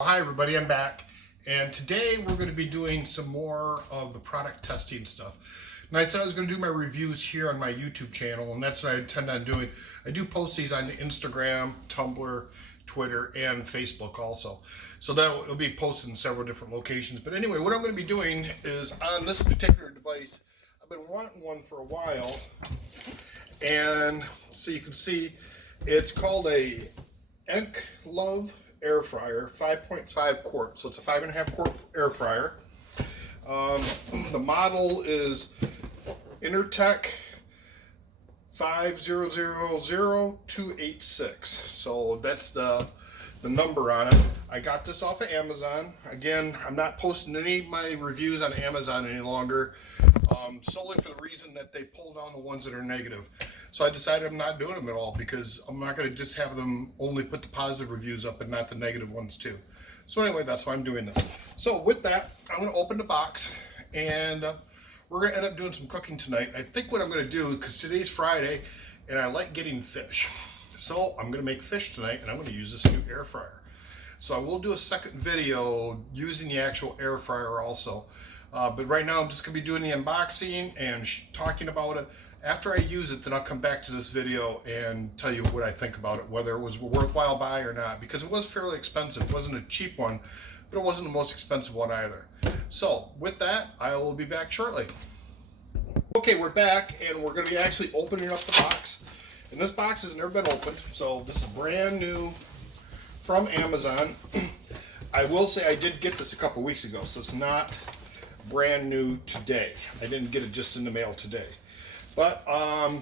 Hi everybody, I'm back, and today we're going to be doing some more of the product testing stuff. And I said I was going to do my reviews here on my YouTube channel, and that's what I intend on doing. I do post these on Instagram, Tumblr, Twitter, and Facebook also. So that will be posted in several different locations. But anyway, what I'm going to be doing is on this particular device, I've been wanting one for a while, and so you can see it's called a Enklov air fryer, 5.5 quart. So it's a 5.5 quart air fryer. The model is Intertek 5000286. So that's the number on it. I got this off of Amazon. Again, I'm not posting any of my reviews on Amazon any longer, solely for the reason that they pull down the ones that are negative. So I decided I'm not doing them at all because I'm not going to just have them only put the positive reviews up and not the negative ones too. So anyway, that's why I'm doing this. So with that, I'm going to open the box, and we're going to end up doing some cooking tonight. I think what I'm going to do, because today's Friday and I like getting fish, so I'm going to make fish tonight, and I'm going to use this new air fryer. So I will do a second video using the actual air fryer also. But right now I'm just going to be doing the unboxing and talking about it. After I use it, then I'll come back to this video and tell you what I think about it, whether it was a worthwhile buy or not, because it was fairly expensive. It wasn't a cheap one, but it wasn't the most expensive one either. So with that, I will be back shortly. Okay, we're back, and we're going to be actually opening up the box. And this box has never been opened, so this is brand new from Amazon. I will say I did get this a couple weeks ago, so it's not brand new today. I didn't get it just in the mail today. But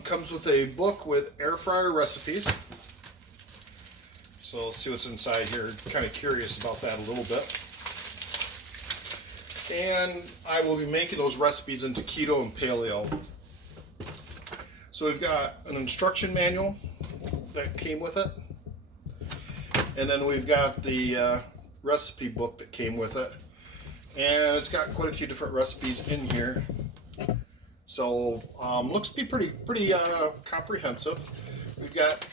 comes with a book with air fryer recipes. So let's see what's inside here. Kind of curious about that a little bit. And I will be making those recipes into keto and paleo. So we've got an instruction manual that came with it. And then we've got the recipe book that came with it. And it's got quite a few different recipes in here. So looks to be pretty comprehensive. We've got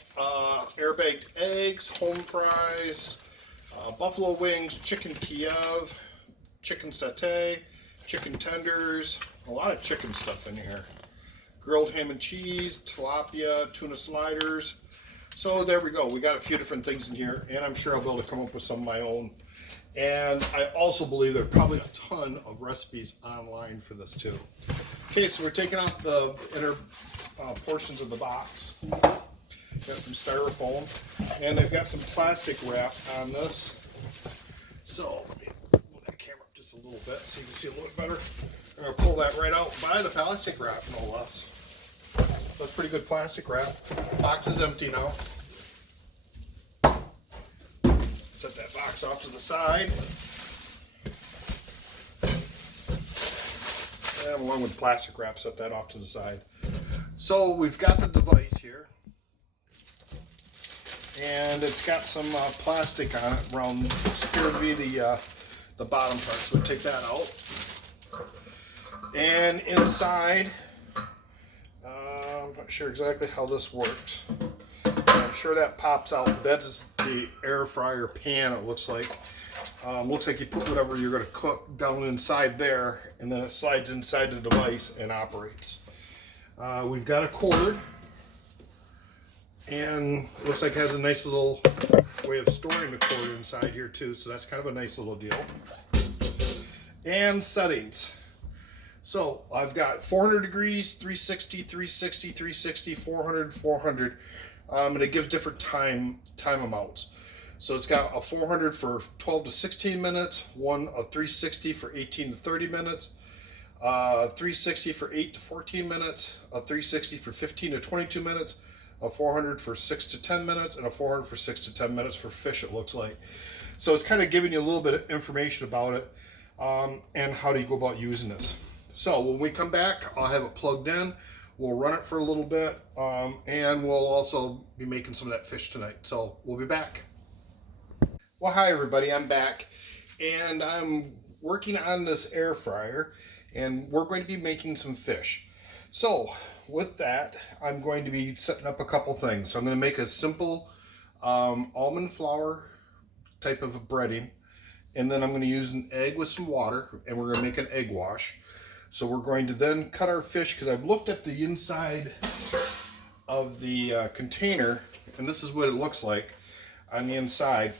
air-baked eggs, home fries, buffalo wings, chicken Kiev, chicken satay, chicken tenders, a lot of chicken stuff in here. Grilled ham and cheese, tilapia, tuna sliders. So there we go. We got a few different things in here, and I'm sure I'll be able to come up with some of my own. And I also believe there are probably a ton of recipes online for this too. Okay, so we're taking out the inner portions of the box. Got some styrofoam, and they've got some plastic wrap on this. So let me move that camera up just a little bit so you can see a little bit better. I'm going to pull that right out by the plastic wrap, no less. That's pretty good plastic wrap. Box is empty now. Set that box off to the side. And along with plastic wrap, set that off to the side. So we've got the device here. And it's got some plastic on it around here would be the bottom part. So we'll take that out. And inside, I'm not sure exactly how this works. I'm sure that pops out. That is the air fryer pan, it looks like. Looks like you put whatever you're going to cook down inside there, and then it slides inside the device and operates. We've got a cord, and it looks like it has a nice little way of storing the cord inside here too, so that's kind of a nice little deal. And settings. So I've got 400 degrees, 360, 360, 360, 400, 400. And it gives different time amounts. So it's got a 400 for 12 to 16 minutes, one a 360 for 18 to 30 minutes, 360 for 8 to 14 minutes, a 360 for 15 to 22 minutes, a 400 for 6 to 10 minutes, and a 400 for 6 to 10 minutes for fish, it looks like. So it's kind of giving you a little bit of information about it and how do you go about using this. So when we come back, I'll have it plugged in. We'll run it for a little bit, and we'll also be making some of that fish tonight. So we'll be back. Well, hi everybody, I'm back, and I'm working on this air fryer, and we're going to be making some fish. So with that, I'm going to be setting up a couple things. So I'm going to make a simple almond flour type of a breading. and then I'm going to use an egg with some water, and we're going to make an egg wash. So we're going to then cut our fish, because I've looked at the inside of the container, and this is what it looks like on the inside.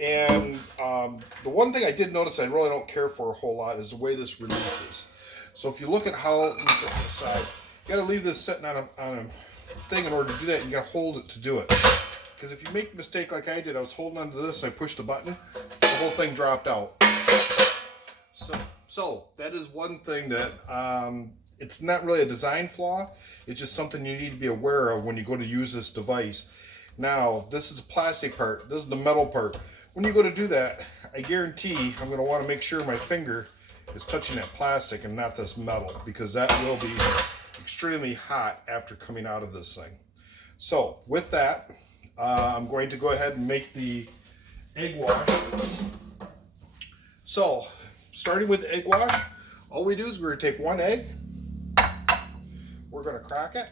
And the one thing I did notice I really don't care for a whole lot is the way this releases. So if you look at how it's on the side, you got to leave this sitting on a thing in order to do that. You got to hold it to do it. Because if you make a mistake like I did, I was holding onto this and I pushed the button, the whole thing dropped out. So that is one thing that it's not really a design flaw. It's just something you need to be aware of when you go to use this device. Now, this is the plastic part. This is the metal part. When you go to do that, I guarantee I'm going to want to make sure my finger is touching that plastic and not this metal, because that will be extremely hot after coming out of this thing. So with that, I'm going to go ahead and make the egg wash. So starting with the egg wash, all we do is we're going to take one egg, we're going to crack it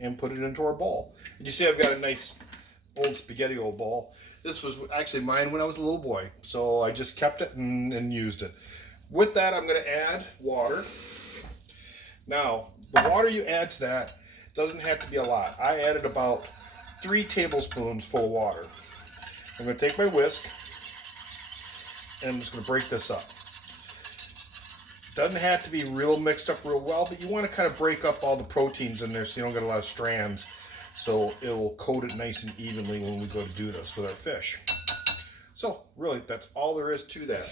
and put it into our bowl. And you see I've got a nice old spaghetti old bowl. This was actually mine when I was a little boy, so I just kept it and used it. With that, I'm going to add water. Now, the water you add to that doesn't have to be a lot. I added about 3 tablespoons full of water. I'm going to take my whisk, and I'm just going to break this up. Doesn't have to be real mixed up real well, but you want to kind of break up all the proteins in there so you don't get a lot of strands. So it will coat it nice and evenly when we go to do this with our fish. So really, that's all there is to that.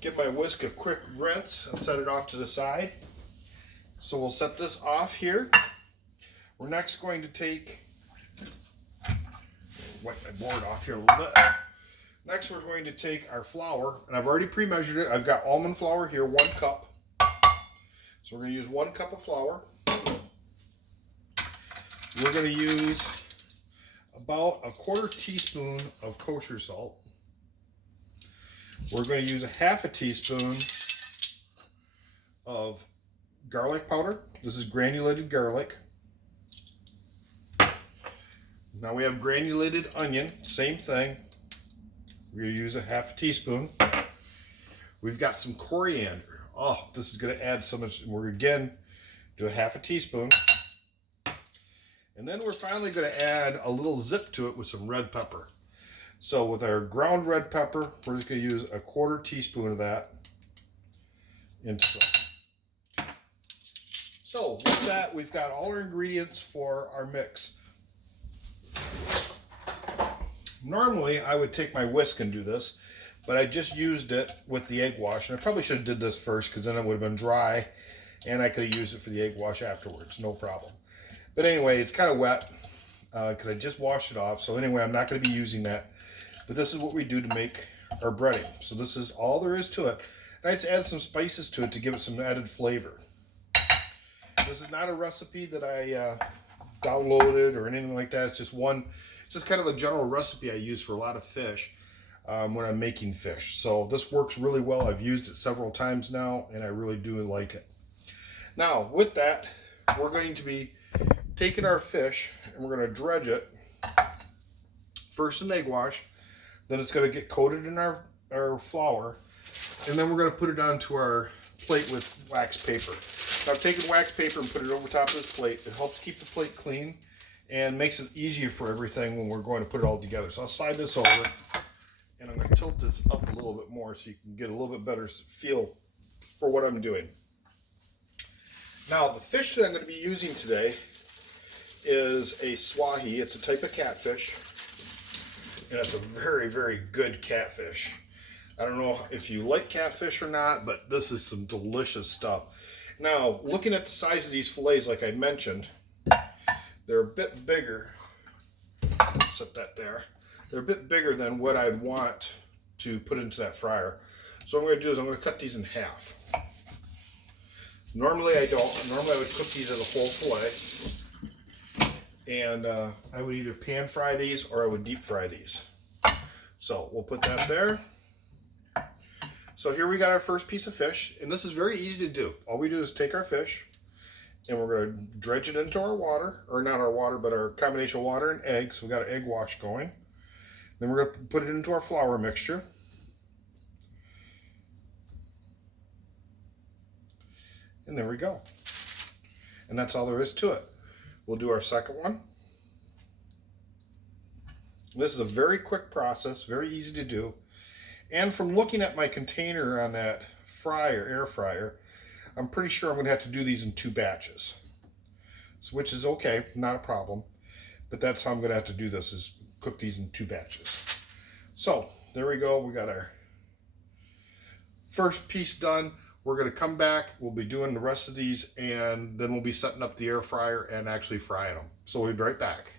Give my whisk a quick rinse and set it off to the side. So we'll set this off here. We're next going to take, wipe my board off here a little bit. Next we're going to take our flour, and I've already pre-measured it. I've got almond flour here, 1 cup. So we're going to use 1 cup of flour. We're going to use about a 1/4 teaspoon of kosher salt. We're going to use a 1/2 teaspoon of garlic powder. This is granulated garlic. Now we have granulated onion, same thing. We're going to use a 1/2 teaspoon. We've got some coriander. Oh, this is going to add so much. We're again do a 1/2 teaspoon. And then we're finally going to add a little zip to it with some red pepper. So with our ground red pepper, we're just going to use a 1/4 teaspoon of that into it. So with that, we've got all our ingredients for our mix. Normally, I would take my whisk and do this, but I just used it with the egg wash. And I probably should have did this first, because then it would have been dry, and I could have used it for the egg wash afterwards. No problem. But anyway, it's kind of wet because I just washed it off. So anyway, I'm not going to be using that. But this is what we do to make our breading. So this is all there is to it. And I just add some spices to it to give it some added flavor. This is not a recipe that I downloaded or anything like that. It's just kind of a general recipe I use for a lot of fish when I'm making fish. So this works really well. I've used it several times now, and I really do like it. Now, with that, we're going to be taking our fish and we're going to dredge it. First an egg wash, then it's going to get coated in our flour, and then we're going to put it onto our plate with wax paper. So I've taken wax paper and put it over top of this plate. It helps keep the plate clean and makes it easier for everything when we're going to put it all together. So I'll slide this over, and I'm going to tilt this up a little bit more so you can get a little bit better feel for what I'm doing. Now, the fish that I'm going to be using today is a swahi. It's a type of catfish, and it's a very, very good catfish. I don't know if you like catfish or not, but this is some delicious stuff. Now, looking at the size of these fillets, like I mentioned, they're a bit bigger. Set that there. They're a bit bigger than what I'd want to put into that fryer. So what I'm going to do is I'm going to cut these in half. Normally I don't. Normally I would cook these as a whole fillet. And I would either pan fry these or I would deep fry these. So we'll put that there. So here we got our first piece of fish, and this is very easy to do. All we do is take our fish, and we're going to dredge it into our water, or not our water, but our combination of water and egg. So we got an egg wash going. Then we're going to put it into our flour mixture. And there we go. And that's all there is to it. We'll do our second one. This is a very quick process, very easy to do. And from looking at my container on that air fryer, I'm pretty sure I'm going to have to do these in 2 batches. So, which is okay, not a problem. But that's how I'm going to have to do this, is cook these in 2 batches. So, there we go. We got our first piece done. We're going to come back. We'll be doing the rest of these, and then we'll be setting up the air fryer and actually frying them. So we'll be right back.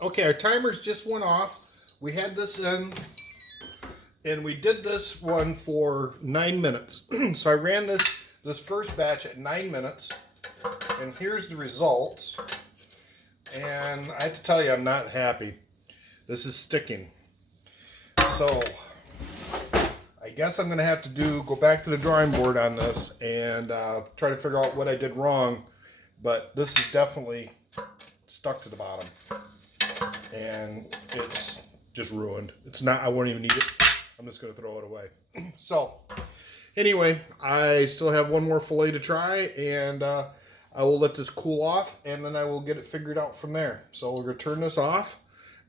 Okay, our timers just went off. We had this in, and we did this one for 9 minutes. So I ran this first batch at 9 minutes, and here's the results. And I have to tell you, I'm not happy. This is sticking. So I guess I'm going to have to go back to the drawing board on this and try to figure out what I did wrong. But this is definitely stuck to the bottom. And it's just ruined. It's not, I won't even need it. I'm just going to throw it away. So, anyway, I still have one more fillet to try, and I will let this cool off, and then I will get it figured out from there. So, we're going to turn this off,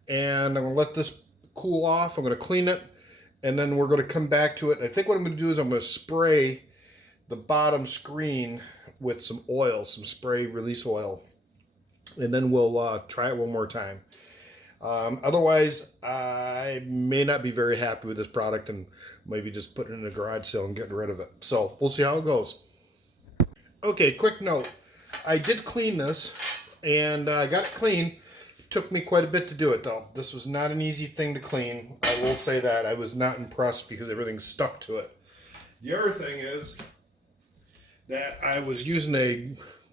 and I'm going to let this cool off. I'm going to clean it, and then we're going to come back to it. And I think what I'm going to do is I'm going to spray the bottom screen with some oil, some spray release oil, and then we'll try it one more time. Otherwise, I may not be very happy with this product and maybe just put it in a garage sale and get rid of it. So we'll see how it goes. Okay, quick note. I did clean this, and I got it clean. It took me quite a bit to do it, though. This was not an easy thing to clean. I will say that. I was not impressed because everything stuck to it. The other thing is that I was using a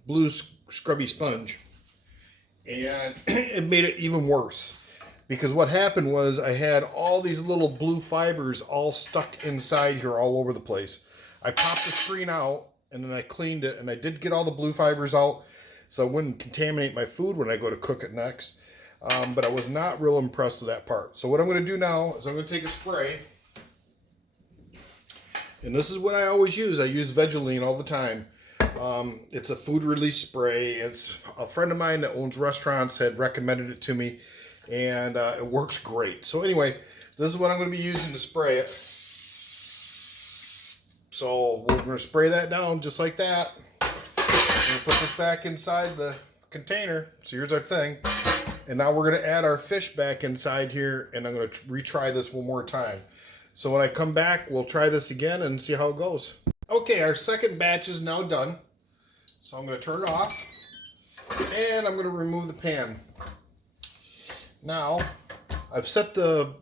blue scrubby sponge, and it made it even worse. Because what happened was I had all these little blue fibers all stuck inside here all over the place. I popped the screen out, and then I cleaned it, and I did get all the blue fibers out so it wouldn't contaminate my food when I go to cook it next. But I was not real impressed with that part. So what I'm going to do now is I'm going to take a spray. And this is what I always use. I use Vegeline all the time. It's a food release spray. It's a friend of mine that owns restaurants had recommended it to me, and it works great. So anyway, this is what I'm going to be using to spray it. So we're going to spray that down just like that. I'm going to put this back inside the container. So here's our thing. And now we're going to add our fish back inside here, and I'm going to retry this one more time. So when I come back, we'll try this again and see how it goes. Okay, our second batch is now done. So I'm going to turn it off, and I'm going to remove the pan. Now, I've set the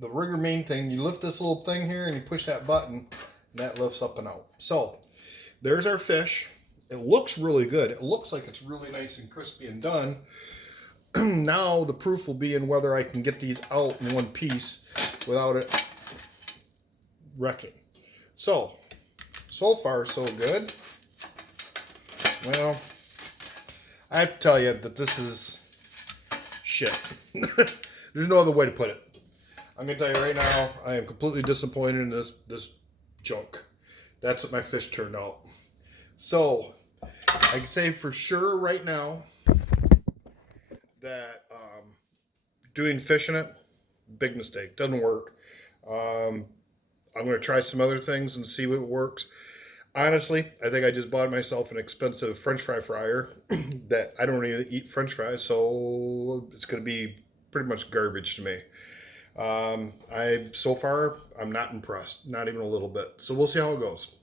rigor main thing. You lift this little thing here, and you push that button, and that lifts up and out. So there's our fish. It looks really good. It looks like it's really nice and crispy and done. Now the proof will be in whether I can get these out in one piece without it wrecking. So far so good. Well, I have to tell you that this is shit. There's no other way to put it. I'm gonna tell you right now, I am completely disappointed in this junk. That's what my fish turned out. So I can say for sure right now that doing fish in it, big mistake. Doesn't work. I'm gonna try some other things and see what works. Honestly, I think I just bought myself an expensive French fry fryer that I don't really eat French fries, so it's going to be pretty much garbage to me. So far I'm not impressed, not even a little bit. So we'll see how it goes.